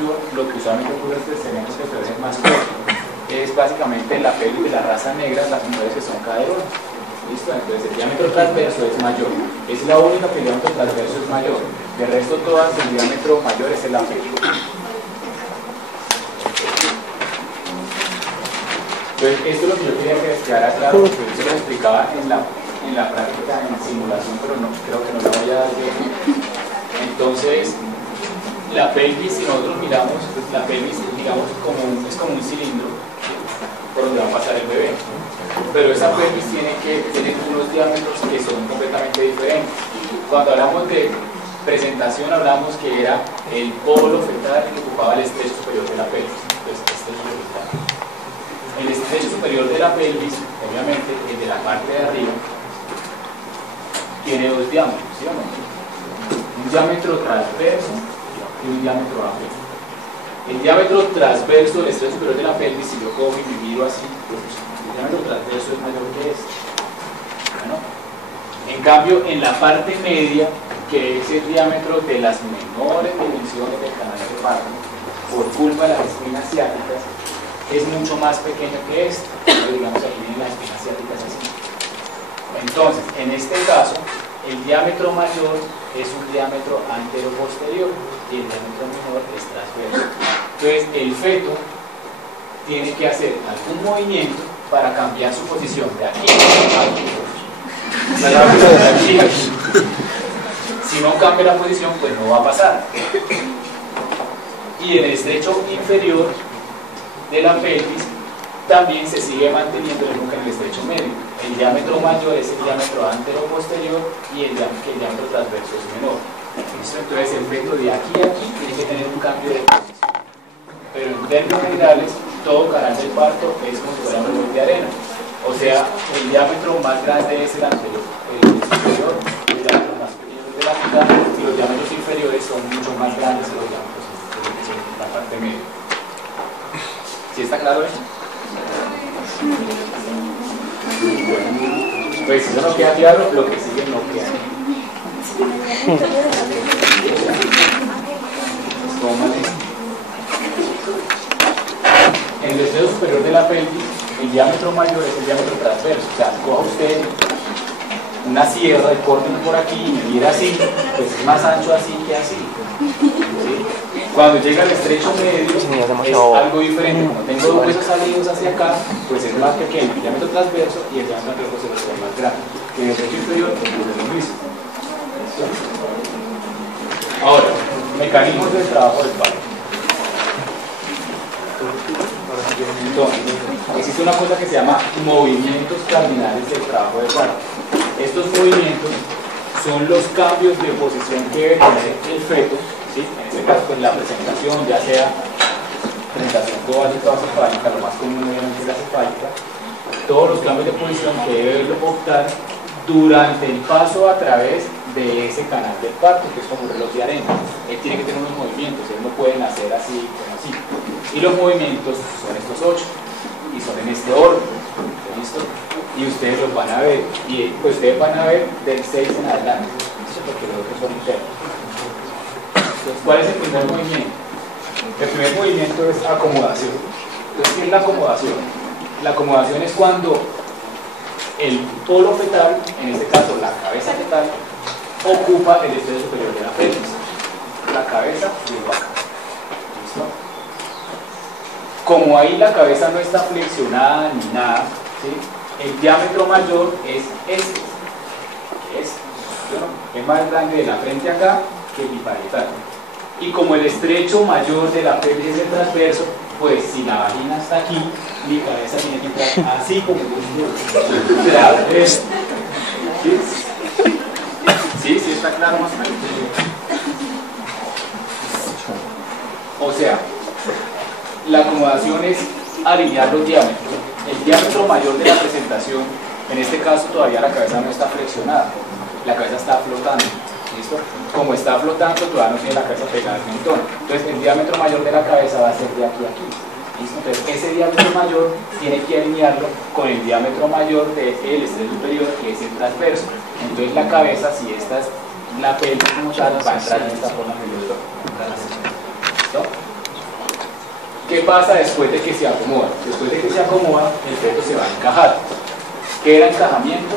mayor, lo que usualmente ocurre es que tenemos que es más corto. Es básicamente la pelvis de la raza negra, las mujeres que son caderonas. ¿Listo? Entonces el diámetro transverso es mayor. Es la única que el diámetro transverso es mayor. De resto todas el diámetro mayor es el pelvis. Entonces esto es lo que yo quería que les quedara claro, porque yo se lo explicaba en la práctica, en la simulación, pero no, creo que no la voy a dar bien. Entonces, la pelvis, si nosotros miramos, la pelvis, digamos, es como un cilindro por donde va a pasar el bebé. Pero esa pelvis tiene unos diámetros que son completamente diferentes. Cuando hablamos de presentación, hablamos que era el polo fetal que ocupaba el estrecho superior de la pelvis. Entonces, este es el fetal. El estrecho superior de la pelvis, obviamente, el de la parte de arriba, tiene dos diámetros, ¿sí o no? Un diámetro transverso y un diámetro amplio. El diámetro transverso del estrecho superior de la pelvis, si yo cojo y me miro así, pues el diámetro transverso es mayor que este. Bueno, en cambio, en la parte media, que es el diámetro de las menores dimensiones del canal de parto, por culpa de las espinas ciáticas, es mucho más pequeño que este. Digamos aquí en las espinas ciáticas así. Entonces, en este caso, el diámetro mayor es un diámetro antero-posterior y el diámetro menor es transverso. Entonces, el feto tiene que hacer algún movimiento para cambiar su posición de aquí a aquí. Si no cambia la posición, pues no va a pasar. Y en el estrecho inferior de la pelvis también se sigue manteniendo lo mismo que en el estrecho medio. El diámetro mayor es el diámetro antero-posterior y el diámetro transverso es menor. Entonces el feto de aquí a aquí tiene que tener un cambio de posición. Pero en términos generales, todo canal del parto es como si fuera un reloj de arena. O sea, el diámetro más grande es el anterior, el superior, el diámetro más pequeño es de la mitad, y los diámetros inferiores son mucho más grandes que los diámetros que son la parte media. ¿Sí está claro eso? Pues si eso no queda claro, lo que sigue no queda. En el estrecho superior de la pelvis, el diámetro mayor es el diámetro transverso. O sea, coja usted una sierra y corte por aquí y medir así, pues es más ancho así que así. ¿Sí? Cuando llega al estrecho medio es algo diferente. Como tengo dos huesos salidos hacia acá, pues es más pequeño el diámetro transverso y el diámetro antero-posterior es más grande. En el estrecho inferior es lo mismo. Ahora, mecanismos del trabajo del parto. Entonces, existe una cosa que se llama movimientos cardinales del trabajo del parto. Estos movimientos son los cambios de posición que debe tener el feto, ¿sí? En este caso, pues la presentación, ya sea presentación torácica o cefálica, lo más común obviamente es la cefálica, todos los cambios de posición que debe optar durante el paso a través de ese canal del parto, que es como un reloj de arena. Él tiene que tener unos movimientos, él no puede nacer así como así. Y los movimientos son estos 8, y son en este orden, ¿listo? Y ustedes los van a ver, y pues ustedes van a ver del 6 en adelante, ¿listo? Porque los otros son internos. Entonces, ¿cuál es el primer movimiento? El primer movimiento es acomodación. Entonces, ¿qué es la acomodación? La acomodación es cuando el polo fetal, en este caso la cabeza fetal, ocupa el estrecho superior de la pelvis. La cabeza y el vaca. ¿Listo? Como ahí la cabeza no está flexionada ni nada, ¿sí? El diámetro mayor es este, que es más grande de la frente acá que el biparietal. Y como el estrecho mayor de la pelvis es el transverso, pues si la vagina está aquí, mi cabeza tiene que entrar así como el transverso. ¿Sí? ¿Sí está claro más o menos? O sea, la acomodación es alinear los diámetros. El diámetro mayor de la presentación, en este caso todavía la cabeza no está flexionada, la cabeza está flotando. ¿Listo? Como está flotando, todavía no tiene la cabeza pegada al mentón. Entonces, el diámetro mayor de la cabeza va a ser de aquí a aquí. ¿Listo? Entonces, ese diámetro mayor tiene que alinearlo con el diámetro mayor del estrecho superior, que es el transverso. Entonces, la cabeza, si esta es la pelvis como tal, va a entrar en esta forma que yo estoy. ¿Listo? ¿Qué pasa después de que se acomoda? Después de que se acomoda, el feto se va a encajar. ¿Qué era encajamiento?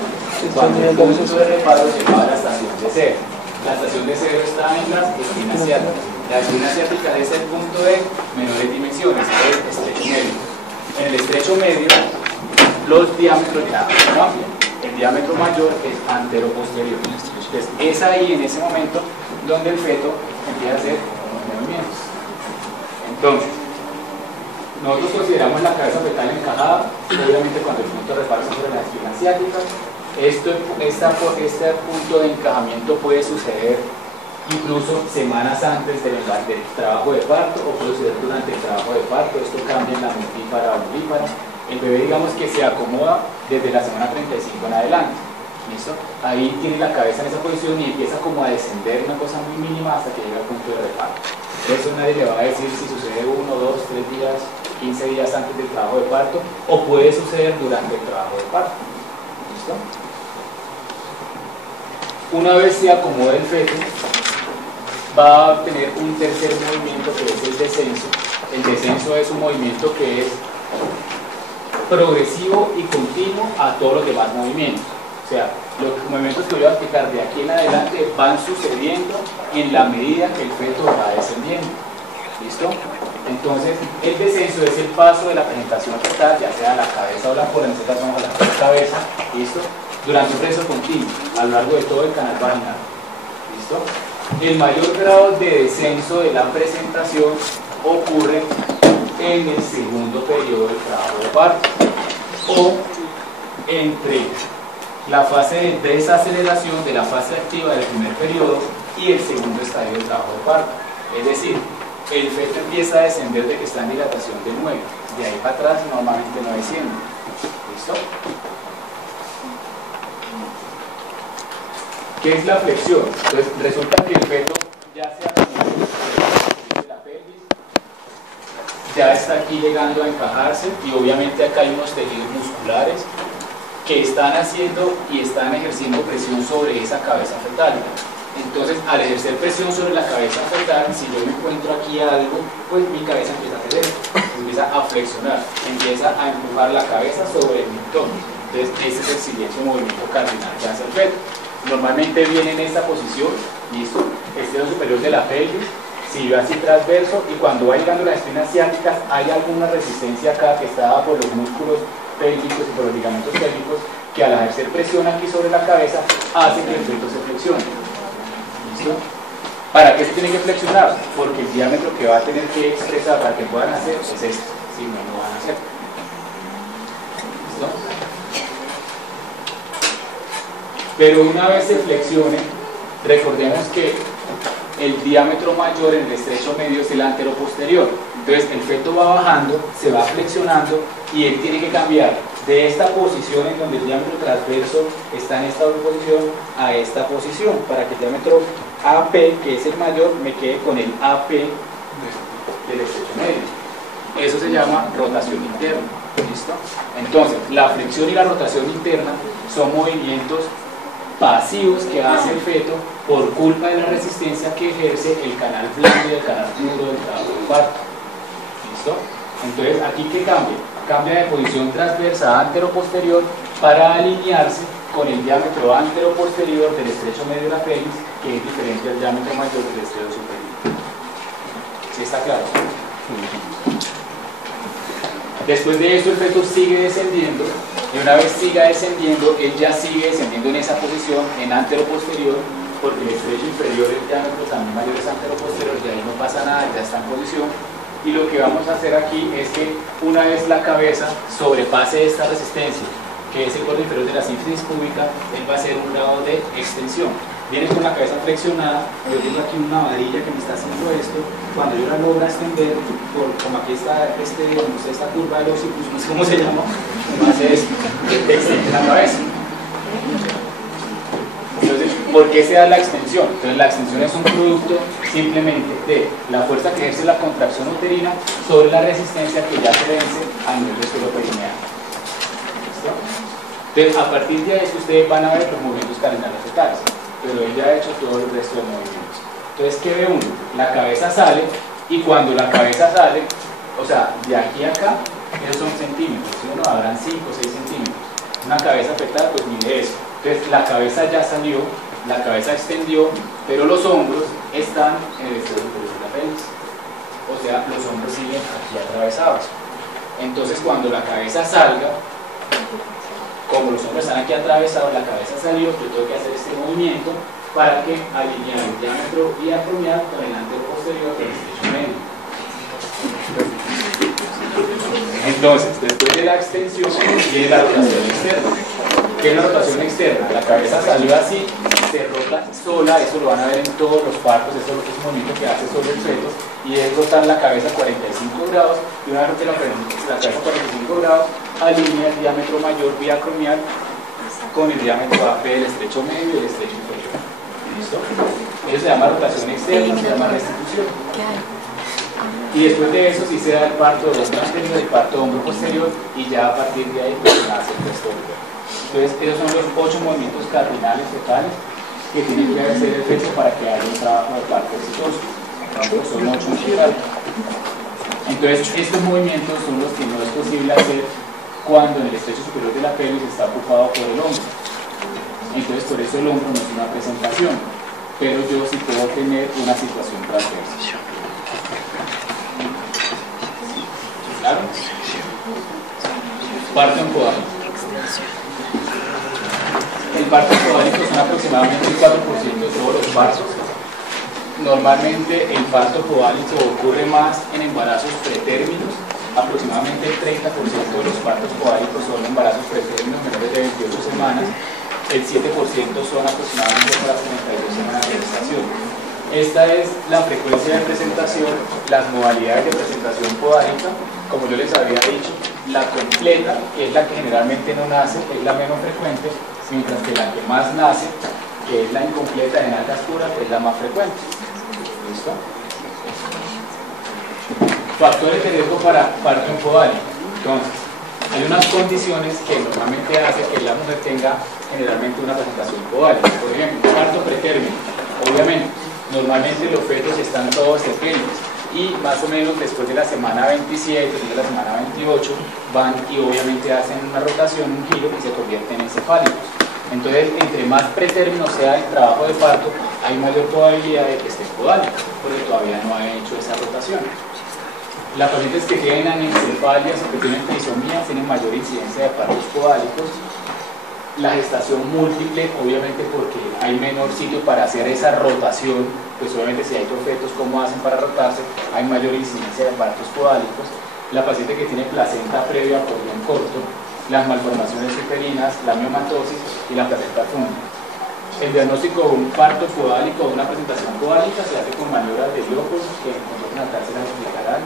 Cuando el punto de reparo llegaba a la estación de cero. La estación de cero está en la esquina asiática. La esquina asiática es el punto de menores dimensiones, el estrecho medio. En el estrecho medio, los diámetros ya cambian. El diámetro mayor es antero-posterior. Entonces, es ahí, en ese momento, donde el feto empieza a hacer unos movimientos. Entonces, nosotros consideramos la cabeza fetal encajada, obviamente cuando el punto de reparo está sobre la esquina asiática. Este punto de encajamiento puede suceder incluso semanas antes del trabajo de parto o puede suceder durante el trabajo de parto. Esto cambia en la multípara o ovípara. El bebé, digamos que se acomoda desde la semana 35 en adelante. ¿Listo? Ahí tiene la cabeza en esa posición y empieza como a descender una cosa muy mínima hasta que llega al punto de reparo. Eso nadie le va a decir si sucede 1, 2, 3 días, 15 días antes del trabajo de parto o puede suceder durante el trabajo de parto. ¿Listo? Una vez se acomoda el feto, va a tener un tercer movimiento que es el descenso. El descenso es un movimiento que es progresivo y continuo a todos los demás movimientos. O sea, los movimientos que voy a explicar de aquí en adelante van sucediendo en la medida que el feto va descendiendo. ¿Listo? Entonces, el descenso es el paso de la presentación fetal, ya sea la cabeza o la cola, en este caso vamos a la cabeza, ¿listo? Durante un proceso continuo, a lo largo de todo el canal vaginal. ¿Listo? El mayor grado de descenso de la presentación ocurre en el segundo periodo del trabajo de parto o entre la fase de desaceleración de la fase activa del primer periodo y el segundo estadio del trabajo de parto. Es decir, el feto empieza a descender de que está en dilatación de 9, de ahí para atrás normalmente no desciende. ¿Listo? ¿Qué es la flexión? Entonces resulta que el feto ya se acomodó de la pelvis, ya está aquí llegando a encajarse y obviamente acá hay unos tejidos musculares que están haciendo y están ejerciendo presión sobre esa cabeza fetal. Entonces, al ejercer presión sobre la cabeza fetal, si yo me encuentro aquí algo, pues mi cabeza empieza a hacer esto, empieza a flexionar, empieza a empujar la cabeza sobre el mentón. Entonces, ese es el siguiente movimiento cardinal que hace el feto. Normalmente viene en esta posición, listo, extremo superior de la pelvis, siguió así transverso y cuando va llegando a las espinas ciáticas hay alguna resistencia acá que está dada por los músculos pélvicos y por los ligamentos pélvicos que al ejercer presión aquí sobre la cabeza hace que el feto se flexione. ¿Listo? ¿Para qué se tiene que flexionar? Porque el diámetro que va a tener que expresar para que puedan hacer es este, si no, no van a hacer. ¿Listo? Pero una vez se flexione, recordemos que el diámetro mayor en el estrecho medio es el antero-posterior. Entonces el feto va bajando, se va flexionando y él tiene que cambiar de esta posición en donde el diámetro transverso está en esta posición a esta posición para que el diámetro AP, que es el mayor, me quede con el AP del estrecho medio. Eso se llama rotación interna. ¿Listo? Entonces, la flexión y la rotación interna son movimientos pasivos que hace el feto por culpa de la resistencia que ejerce el canal blando y el canal duro del trabajo de parto. ¿Listo? Entonces, ¿aquí qué cambia? Cambia de posición transversa antero-posterior para alinearse con el diámetro antero-posterior del estrecho medio de la pelvis, que es diferente al diámetro mayor del estrecho superior. ¿Sí está claro? Después de esto el feto sigue descendiendo y una vez siga descendiendo, él ya sigue descendiendo en esa posición en antero-posterior porque el estrecho inferior, el diámetro también mayor es antero-posterior y ahí no pasa nada, ya está en posición. Y lo que vamos a hacer aquí es que una vez la cabeza sobrepase esta resistencia, que es el borde inferior de la sínfisis púbica, él va a hacer un grado de extensión. Viene con la cabeza flexionada, yo tengo aquí una varilla que me está haciendo esto, cuando yo la logro extender, como aquí está esta curva del occiput, no sé cómo se llama, me hace esto, extiende la cabeza. Entonces, ¿por qué se da la extensión? Entonces, la extensión es un producto simplemente de la fuerza que ejerce la contracción uterina sobre la resistencia que ya se vence a nivel del suelo perineal. ¿Listo? Entonces, a partir de eso, ustedes van a ver los movimientos carenales fetales, pero él ya ha hecho todo el resto de movimientos. Entonces, ¿qué ve uno? La cabeza sale, y cuando la cabeza sale, O sea, de aquí a acá, esos son centímetros, si uno habrán 5 o 6 centímetros. Una cabeza afectada, pues mide eso. Entonces, la cabeza ya salió, la cabeza extendió, pero los hombros están en el extremo superior de la pelvis. O sea, los hombros siguen aquí atravesados. Entonces, cuando la cabeza salga, como los hombros están aquí atravesados, la cabeza salió, yo tengo que hacer este movimiento para que alinear el diámetro diacromial con el antero posterior del estrecho medio. Entonces, después de la extensión viene la rotación externa. ¿Qué es la rotación externa? La cabeza salió así, se rota sola, eso lo van a ver en todos los partos, eso es un movimiento que hace sobre el feto, y es rotar la cabeza 45 grados, y una vez que la cabeza 45 grados, alinea el diámetro mayor diacromial con el diámetro AP del estrecho medio y el estrecho inferior. ¿Listo? Eso se llama rotación externa, se llama restitución. Y después de eso sí se da el parto de hombro anterior y el parto de hombro posterior, y ya a partir de ahí pues nace el resto del cuerpo. Entonces esos son los 8 movimientos cardinales totales que tiene que hacer el feto para que haya un trabajo de parto exitoso. Son 8 en total. Entonces estos movimientos son los que no es posible hacer cuando en el estrecho superior de la pelvis está ocupado por el hombro. Entonces por eso el hombro no es una presentación, pero yo sí puedo tener una situación transversa. ¿Claro? Parto encodálico. El parto encodálico son aproximadamente el 4% de todos los partos. Normalmente el parto podálico ocurre más en embarazos pretérminos. Aproximadamente el 30% de los partos podálicos son embarazos pretérminos menores de 28 semanas. El 7% son aproximadamente para 32 semanas de gestación. Esta es la frecuencia de presentación, las modalidades de presentación podálica. Como yo les había dicho, la completa, que es la que generalmente no nace, es la menos frecuente, mientras que la que más nace, que es la incompleta de nalgas puras, es la más frecuente. ¿Listo? Factores de riesgo para parto encodálico. Entonces, hay unas condiciones que normalmente hacen que la mujer tenga generalmente una presentación podálica. Por ejemplo, parto pretérmino. Obviamente, normalmente los fetos están todos pequeños y más o menos después de la semana 27, después de la semana 28, van y obviamente hacen una rotación, un giro y se convierten en cefálicos. Entonces, entre más pretérmino sea el trabajo de parto, hay mayor probabilidad de que esté podálica, porque todavía no ha hecho esa rotación. Las pacientes que tienen anencefalias o que tienen trisomías tienen mayor incidencia de partos podálicos. La gestación múltiple, obviamente porque hay menor sitio para hacer esa rotación, pues obviamente si hay dos fetos, ¿cómo hacen para rotarse? Hay mayor incidencia de partos podálicos. La paciente que tiene placenta previa por bien corto, las malformaciones uterinas, la miomatosis y la placenta funda. El diagnóstico de un parto podálico o de una presentación podálica se hace con maniobras de Locos, que nosotros en la clase las explicarán,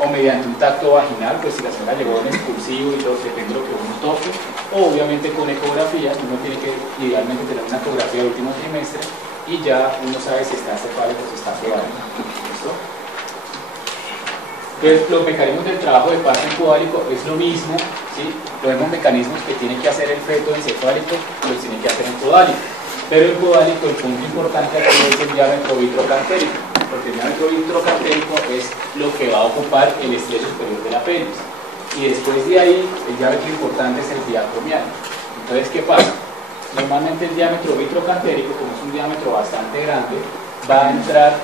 o mediante un tacto vaginal, pues si la señora llegó en expulsivo y todo, depende de lo que uno toque, o obviamente con ecografía, uno tiene que idealmente tener una ecografía del último trimestre y ya uno sabe si está cefálico o si está podálico. ¿Listo? Entonces, los mecanismos del trabajo de parto podálico es lo mismo, ¿sí? Los mismos mecanismos que tiene que hacer el feto encefálico los tiene que hacer en podálico. Pero en podálico el punto importante aquí es el diámetro vitrocantérico, porque el diámetro vitrocantérico es lo que va a ocupar el estrecho superior de la pelvis. Y después de ahí, el diámetro importante es el diacromial. Entonces, ¿qué pasa? Normalmente el diámetro vitrocantérico, como es un diámetro bastante grande, va a entrar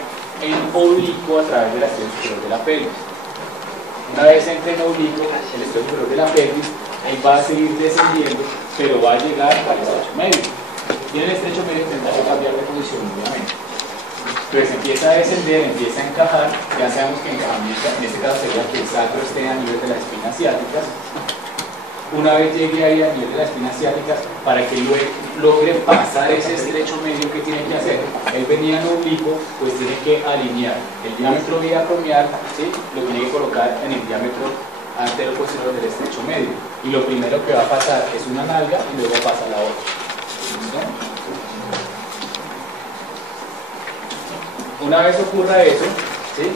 en oblicuo a través del estrecho superior de la pelvis. Una vez entre en oblicuo, el estrecho superior de la pelvis, ahí va a seguir descendiendo, pero va a llegar al estrecho medio. Y en el estrecho medio intentará cambiar de posición, obviamente. Entonces empieza a descender, empieza a encajar. Ya sabemos que encajamiento, en este caso sería que el sacro esté a nivel de las espinas ciáticas. Una vez llegue ahí a nivel de las espinas ciáticas, para que logre pasar ese estrecho medio que tiene que hacer, él venía en oblicuo, pues tiene que alinear el diámetro diacromial, ¿sí? Lo tiene que colocar en el diámetro antero posterior del estrecho medio. Y lo primero que va a pasar es una nalga y luego pasa la otra. ¿Sí? Una vez ocurra eso, ¿sí?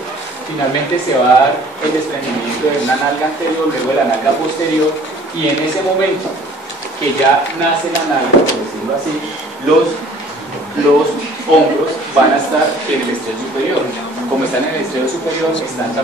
Finalmente se va a dar el desprendimiento de una nalga anterior, luego de la nalga posterior, y en ese momento que ya nace la nalga, por decirlo así, los hombros van a estar en el estrecho superior. Como están en el estrecho superior, están